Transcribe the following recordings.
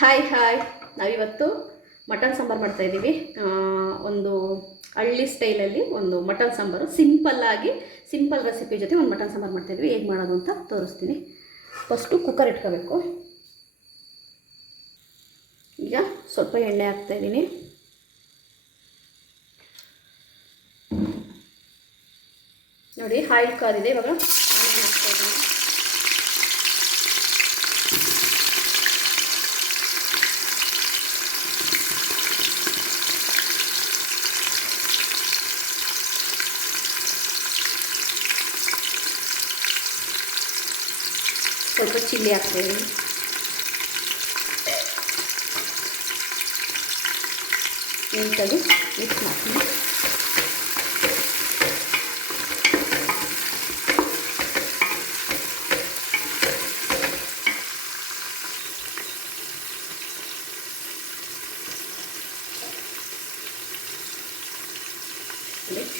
Hi hi ನಾವಿವತ್ತು mutton sambar ಮಾಡ್ತಾಯಿದ್ದೀವಿ. ಒಂದು ಹಳ್ಳಿ ಸ್ಟೈಲಲ್ಲಿ ಒಂದು ಮಟನ್ ಸಾಂಬಾರು ಸಿಂಪಲ್ ರೆಸಿಪಿ ಜೊತೆ ಒಂದು ಮಟನ್ ಸಾಂಬಾರು ಮಾಡ್ತಾಯಿದ್ವಿ. ಹೇಗೆ ಮಾಡೋದು ಅಂತ ತೋರಿಸ್ತೀನಿ. ಫಸ್ಟು ಕುಕ್ಕರ್ ಇಟ್ಕೋಬೇಕು. ಈಗ ಸ್ವಲ್ಪ ಎಣ್ಣೆ ಹಾಕ್ತಾಯಿದ್ದೀನಿ. ನೋಡಿ ಆಯಿಲ್ ಕಾದಿದೆ. ಇವಾಗ ಆನಿಯನ್ ಹಾಕ್ತಾಯಿದ್ದೀನಿ. ಸ್ವಲ್ಪ ಚಿಲ್ಲಿ ಹಾಕ್ತಾಯಿದ್ದೀನಿ. ನೀಟಾಗಿ ಮಿಕ್ಸ್ ಮಾಡ್ತೀನಿ.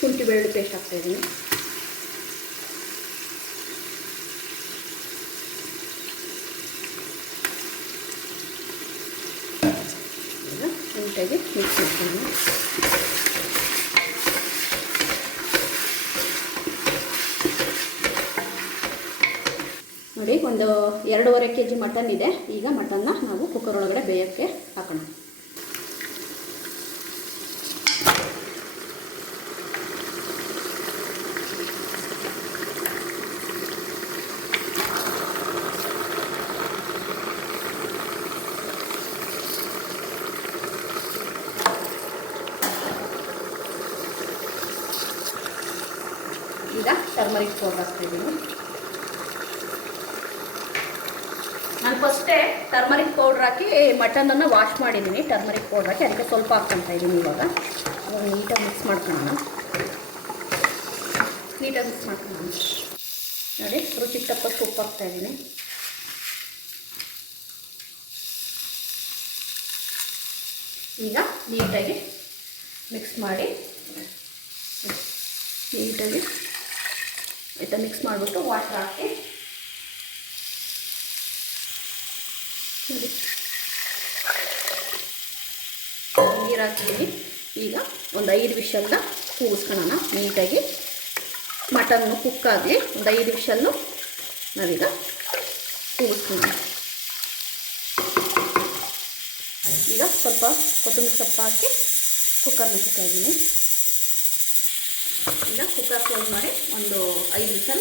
ಶುಂಠಿ ಬೆಳ್ಳುಳ್ಳಿ ಪೇಸ್ಟ್ ಹಾಕ್ತಾಯಿದ್ದೀನಿ. ನೀಟಾಗಿ ಮಿಕ್ಸ್ ಮಾಡ್ತೀನಿ. ನೋಡಿ, ಒಂದು 2.5 kg ಮಟನ್ ಇದೆ. ಈಗ ಮಟನ್ನ ನಾವು ಕುಕ್ಕರ್ ಒಳಗಡೆ ಬೇಯೋಕ್ಕೆ ಹಾಕೋಣ. ಈಗ ಟರ್ಮರಿಕ್ ಪೌಡರ್ ಹಾಕ್ತಾಯಿದ್ದೀನಿ. ನಾನು ಫಸ್ಟೇ ಟರ್ಮರಿಕ್ ಪೌಡ್ರ್ ಹಾಕಿ ಮಟನನ್ನು ವಾಶ್ ಮಾಡಿದ್ದೀನಿ. ಟರ್ಮರಿಕ್ ಪೌಡ್ರ್ ಹಾಕಿ ಅದಕ್ಕೆ ಸ್ವಲ್ಪ ಹಾಕ್ಕೊತಾ ಇದ್ದೀನಿ. ಇವಾಗ ನೀಟಾಗಿ ಮಿಕ್ಸ್ ಮಾಡ್ಕೊಳ್ಳೋಣ. ನೋಡಿ, ರುಚಿಗೆ ತಕ್ಕಷ್ಟು ಉಪ್ಪು ಹಾಕ್ತಾಯಿದ್ದೀನಿ. ಈಗ ನೀಟಾಗಿ ಮಿಕ್ಸ್ ಮಾಡಿ ಮಿಕ್ಸ್ ಮಾಡಿಬಿಟ್ಟು ವಾಟರ್ ಹಾಕಿ ನೀರು ಹಾಕಿದ್ದೀನಿ. ಈಗ ಒಂದು 5 ವಿಷಲ್ನ ಕೂಗಿಸ್ಕೊಳ್ಳೋಣ. ನೀಟಾಗಿ ಮಟನ್ನು ಕುಕ್ಕಾಗಲಿ ಒಂದು 5 ವಿಷಲ್ಲು ನಾವೀಗ ಕೂಗಿಸ್ಕೊಳ್ಳೋಣ. ಈಗ ಸ್ವಲ್ಪ ಕೊತ್ತಂಬರಿ ಸೊಪ್ಪು ಹಾಕಿ ಕುಕ್ಕರ್ ಮುಚ್ಚುತ್ತಾ ಇದ್ದೀನಿ. ಈಗ ಕುಕ್ಕರ್ ಕ್ಲೋಸ್ ಮಾಡಿ ಒಂದು 5 ವಿಷಲ್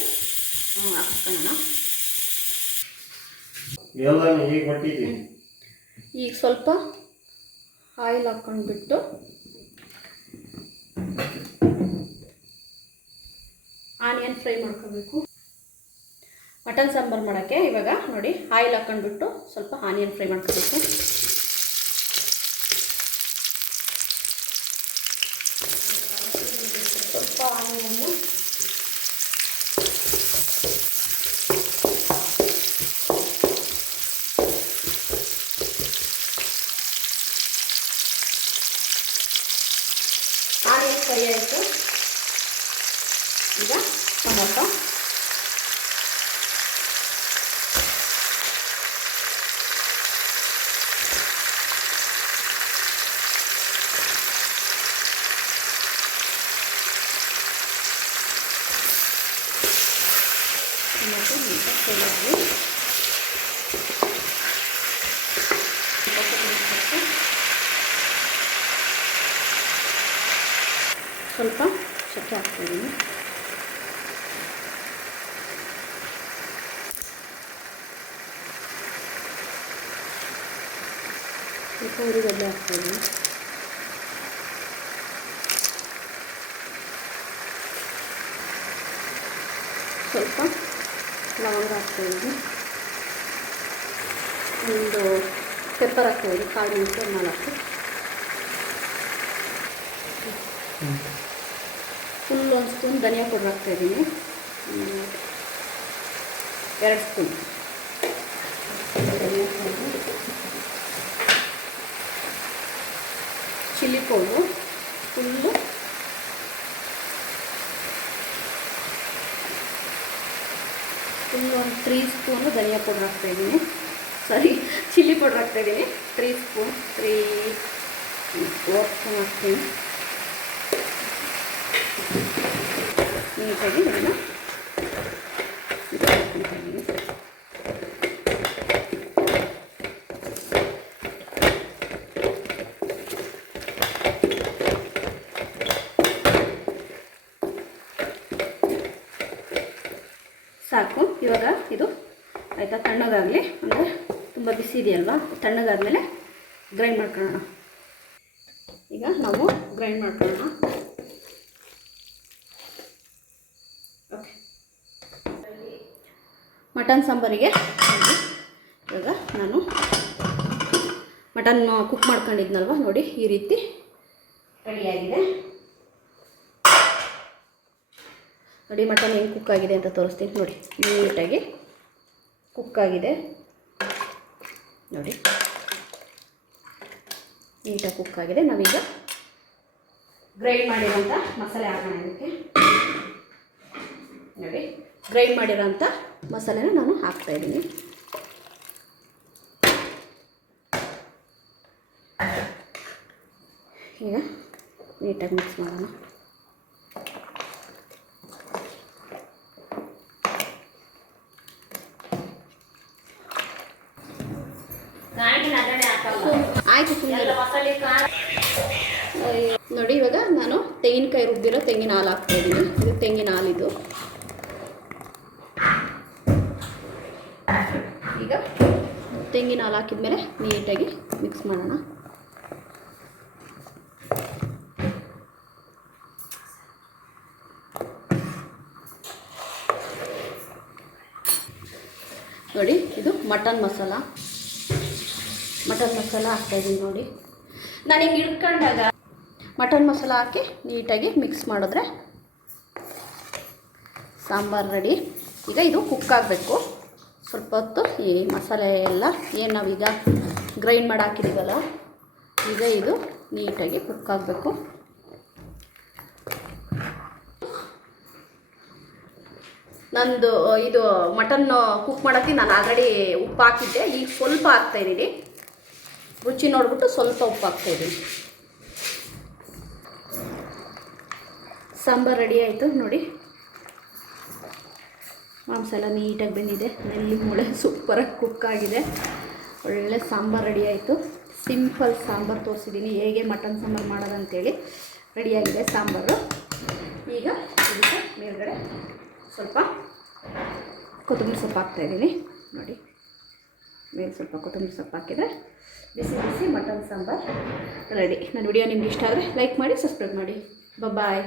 ಹಾಕಿಸ್ಕೊಳ್ಳೋಣ. ಈಗ ಸ್ವಲ್ಪ ಆಯಿಲ್ ಹಾಕ್ಕೊಂಡ್ಬಿಟ್ಟು ಆನಿಯನ್ ಫ್ರೈ ಮಾಡ್ಕೋಬೇಕು. ಮಟನ್ ಸಾಂಬಾರು ಮಾಡೋಕ್ಕೆ ಇವಾಗ ನೋಡಿ ಆಯಿಲ್ ಹಾಕ್ಕೊಂಡ್ಬಿಟ್ಟು ಸ್ವಲ್ಪ ಆನಿಯನ್ ಫ್ರೈ ಮಾಡ್ಕೋಬೇಕು. ಸ್ವಲ್ಪ ಆನಿಯನ್ನು ಆನಿಯನ್ ಫ್ರೈ ಆಯಿತು. ಈಗ ಟೊಮೊಟೊ ನೀಟಾಗಿ ಫ್ರೈ ಮಾಡಿ ಸ್ವಲ್ಪ ಚಕ್ಕೆ ಹಾಕ್ತಿದ್ದೀನಿ. ಸ್ವಲ್ಪ ಉರಿಗಡ್ಲೆ ಹಾಕ್ತಿದ್ದೀನಿ. ಸ್ವಲ್ಪ ಲವಂಗ ಹಾಕ್ತಾಯಿದ್ದೀನಿ. ಒಂದು ಪೆಪ್ಪರ್ ಹಾಕ್ತಾಯಿದ್ದೀನಿ. ಕಾಳು ಮೆಣಸು 4. ಫುಲ್ 1 ಸ್ಪೂನ್ ಧನಿಯಾ ಪೌಡ್ರ್ ಹಾಕ್ತಾಯಿದ್ದೀನಿ. 2 ಸ್ಪೂನ್ ಧನಿಯಾ ಪೌಡ್ರು, ಚಿಲ್ಲಿ ಪೌಡ್ರು ಫುಲ್ಲು ಒಂದು 3 ಸ್ಪೂನು ಧನಿಯಾ ಪೌಡರ್ ಹಾಕ್ತಾಯಿದ್ದೀನಿ. ಸಾರಿ ಚಿಲ್ಲಿ ಪೌಡ್ರ್ ಹಾಕ್ತಾಯಿದ್ದೀನಿ 3 ಸ್ಪೂನ್ 3 4 ಸ್ಪೂನ್ ಹಾಕ್ತೀನಿ. ನೀಟಾಗಿ ಅದನ್ನು ಇಟ್ಕೊಳ್ತೀನಿ. ಸಾಕು. ಇವಾಗ ಇದು ಆಯಿತಾ, ತಣ್ಣಗಾಗಲಿ. ಅಂದರೆ ತುಂಬ ಬಿಸಿ ಇದೆಯಲ್ವಾ, ತಣ್ಣಗಾದ್ಮೇಲೆ ಗ್ರೈಂಡ್ ಮಾಡ್ಕೊಳ್ಳೋಣ. ಈಗ ನಾವು ಗ್ರೈಂಡ್ ಮಾಡ್ಕೊಳ್ಳೋಣ. ಓಕೆ, ಮಟನ್ ಸಾಂಬಾರಿಗೆ ಇವಾಗ ನಾನು ಮಟನ್ ಕುಕ್ ಮಾಡ್ಕೊಂಡಿದ್ನಲ್ವ, ನೋಡಿ ಈ ರೀತಿ ರೆಡಿಯಾಗಿದೆ. ನೋಡಿ ಮಟನ್ ಹೆಂಗೆ ಕುಕ್ ಆಗಿದೆ ಅಂತ ತೋರಿಸ್ತೀನಿ. ನೋಡಿ ನೀಟಾಗಿ ಕುಕ್ಕಾಗಿದೆ. ನೋಡಿ ನೀಟಾಗಿ ಕುಕ್ಕಾಗಿದೆ. ನಾವೀಗ ಗ್ರೈಂಡ್ ಮಾಡಿರೋಂಥ ಮಸಾಲೆ ಹಾಕೋಣ ಇದಕ್ಕೆ. ನೋಡಿ ಗ್ರೈಂಡ್ ಮಾಡಿರೋಂಥ ಮಸಾಲೆನ ನಾನು ಹಾಕ್ತಾಯಿದ್ದೀನಿ. ಈಗ ನೀಟಾಗಿ ಮಿಕ್ಸ್ ಮಾಡೋಣ. ಆಯಿತು. ನೋಡಿ ಇವಾಗ ನಾನು ತೆಂಗಿನಕಾಯಿ ರುಬ್ಬಿರೋ ತೆಂಗಿನ ಹಾಲು ಹಾಕ್ತಾಯಿದ್ದೀನಿ. ಇದು ತೆಂಗಿನ ಹಾಲಿದು. ಈಗ ತೆಂಗಿನ ಹಾಲು ಹಾಕಿದ್ಮೇಲೆ ನೀಟಾಗಿ ಮಿಕ್ಸ್ ಮಾಡೋಣ. ನೋಡಿ ಇದು ಮಟನ್ ಮಸಾಲ ಹಾಕ್ತಾಯಿದ್ದೀನಿ. ನೋಡಿ ನಾನು ಹಿಂಗೆ ಇಟ್ಕೊಂಡಾಗ ಮಟನ್ ಮಸಾಲ ಹಾಕಿ ನೀಟಾಗಿ ಮಿಕ್ಸ್ ಮಾಡಿದ್ರೆ ಸಾಂಬಾರು ರೆಡಿ. ಈಗ ಇದು ಕುಕ್ ಆಗಬೇಕು ಸ್ವಲ್ಪ ಹೊತ್ತು. ಈ ಮಸಾಲೆ ಎಲ್ಲ ಏನು ನಾವೀಗ ಗ್ರೈಂಡ್ ಮಾಡಿ ಹಾಕಿದ್ದೀವಲ್ಲ, ಈಗ ಇದು ನೀಟಾಗಿ ಕುಕ್ ಆಗಬೇಕು. ನಂದು ಇದು ಮಟನ್ ಕುಕ್ ಮಾಡೋಕ್ಕೆ ನಾನು ಆಲ್ರೆಡಿ ಉಪ್ಪು ಹಾಕಿದ್ದೆ. ಈಗ ಸ್ವಲ್ಪ ಹಾಕ್ತಾಯಿದ್ದೀನಿ. ರುಚಿ ನೋಡ್ಬಿಟ್ಟು ಸ್ವಲ್ಪ ಉಪ್ಪು ಹಾಕ್ತಾಯಿದ್ದೀನಿ. ಸಾಂಬಾರು ರೆಡಿ ಆಯಿತು. ನೋಡಿ ಮಾಂಸ ಎಲ್ಲ ನೀಟಾಗಿ ಬೆಂದಿದೆ. ನೆಲ್ಲಿ ಮೂಳೆ ಸೂಪರಾಗಿ ಕುಕ್ ಆಗಿದೆ. ಒಳ್ಳೆ ಸಾಂಬಾರು ರೆಡಿ ಆಯಿತು. ಸಿಂಪಲ್ ಸಾಂಬಾರು ತೋರಿಸಿದ್ದೀನಿ ಹೇಗೆ ಮಟನ್ ಸಾಂಬಾರು ಮಾಡೋದಂತೇಳಿ. ರೆಡಿಯಾಗಿದೆ ಸಾಂಬಾರು. ಈಗ ಇದಕ್ಕೆ ಮೇಲ್ಗಡೆ ಸ್ವಲ್ಪ ಕೊತ್ತಂಬರಿ ಸೊಪ್ಪು ಹಾಕ್ತಾಯಿದ್ದೀನಿ. ನೋಡಿ ಮೇಲೆ ಸ್ವಲ್ಪ ಕೊತ್ತಂಬರಿ ಸೊಪ್ಪು ಹಾಕಿದರೆ ಬಿಸಿ ಬಿಸಿ ಮಟನ್ ಸಾಂಬಾರು ರೆಡಿ. ನನ್ನ ವಿಡಿಯೋ ನಿಮ್ಗೆ ಇಷ್ಟ ಆದರೆ ಲೈಕ್ ಮಾಡಿ, ಸಬ್ಸ್ಕ್ರೈಬ್ ಮಾಡಿ. ಬಾಯ್.